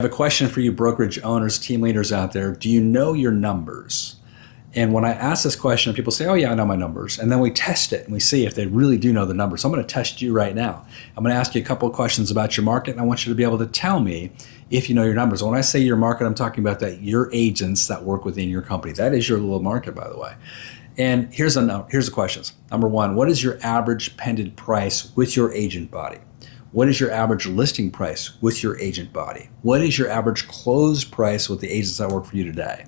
I have a question for you brokerage owners, team leaders out there. Do you know your numbers? And when I ask this question, people say, oh yeah, I know my numbers. And then we test it and we see if they really do know the numbers. So I'm going to test you right now. I'm going to ask you a couple of questions about your market, and I want you to be able to tell me if you know your numbers. When I say your market, I'm talking about that your agents that work within your company. That is your little market, by the way. And here's the questions. Number one, what is your average pending price with your agent body? What is your average listing price with your agent body? What is your average close price with the agents that work for you today?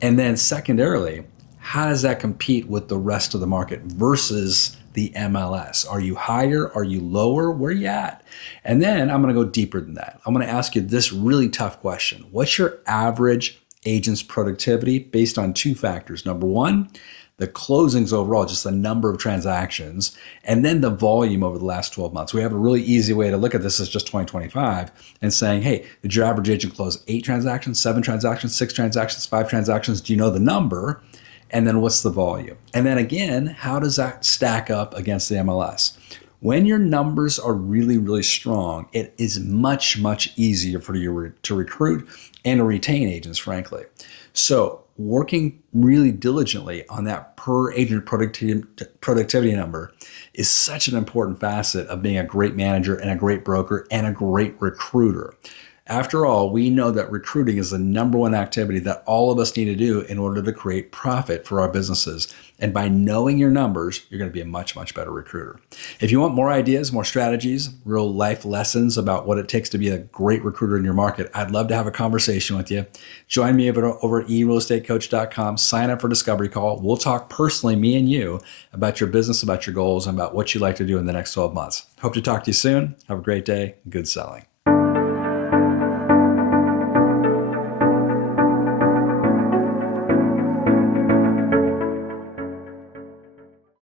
And then secondarily, how does that compete with the rest of the market versus the MLS? Are you higher? Are you lower? Where are you at? And then I'm going to go deeper than that. I'm going to ask you this really tough question. What's your average agent's productivity based on two factors? Number one, the closings overall, just the number of transactions, and then the volume over the last 12 months. We have a really easy way to look at this as just 2025 and saying, hey, did your average agent close 8 transactions, 7 transactions, 6 transactions, 5 transactions? Do you know the number? And then what's the volume? And then again, how does that stack up against the MLS? When your numbers are really, really strong, it is much, much easier for you to recruit and to retain agents, frankly. So working really diligently on that per agent productivity number is such an important facet of being a great manager and a great broker and a great recruiter. After all, we know that recruiting is the number one activity that all of us need to do in order to create profit for our businesses. And by knowing your numbers, you're going to be a much, much better recruiter. If you want more ideas, more strategies, real life lessons about what it takes to be a great recruiter in your market, I'd love to have a conversation with you. Join me over at eRealEstateCoach.com. Sign up for a discovery call. We'll talk personally, me and you, about your business, about your goals, and about what you'd like to do in the next 12 months. Hope to talk to you soon. Have a great day. Good selling.